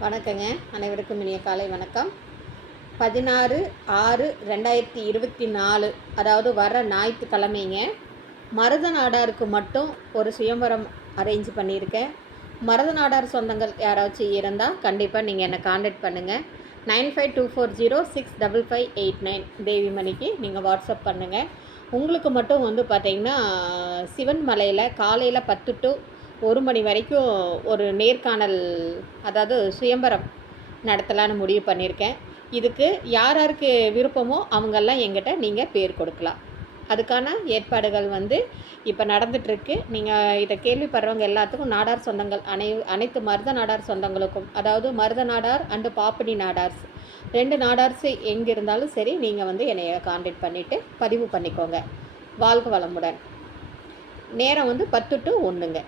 வணக்கங்க. அனைவருக்கும் இனிய காலை வணக்கம். 16/6/2024 அதாவது வர ஞாயிற்றுக்கிழமைங்க. மருதநாடாருக்கு மட்டும் ஒரு சுயம்வரம் அரேஞ்ச் பண்ணியிருக்கேன். மருதநாடார் சொந்தங்கள் யாராச்சும் இருந்தால் கண்டிப்பாக நீங்கள் என்னை காண்டாக்ட் பண்ணுங்கள். 9524065589 தேவிமணிக்கு நீங்கள் வாட்ஸ்அப் பண்ணுங்கள். உங்களுக்கு மட்டும் பார்த்தீங்கன்னா சிவன் மலையில் காலையில் 10 to 1 மணி வரைக்கும் ஒரு நேர்காணல், அதாவது சுயம்பரம் நடத்தலான்னு முடிவு பண்ணியிருக்கேன். இதுக்கு யார் யாருக்கு விருப்பமோ அவங்கெல்லாம் எங்கிட்ட நீங்கள் பேர் கொடுக்கலாம். அதுக்கான ஏற்பாடுகள் இப்போ நடந்துகிட்ருக்கு. நீங்கள் இதை கேள்விப்படுறவங்க எல்லாத்துக்கும் நாடார் சொந்தங்கள் அனைத்து மருத நாடார் சொந்தங்களுக்கும், அதாவது மருத நாடார் அண்டு பாப்பினி நாடார்ஸ் 2 நாடார்ஸ் எங்கே இருந்தாலும் சரி, நீங்கள் என்னைய காண்டாக்ட் பண்ணிவிட்டு பதிவு பண்ணிக்கோங்க. வாழ்க வளமுடன். நேரம் 10 to 1ங்க.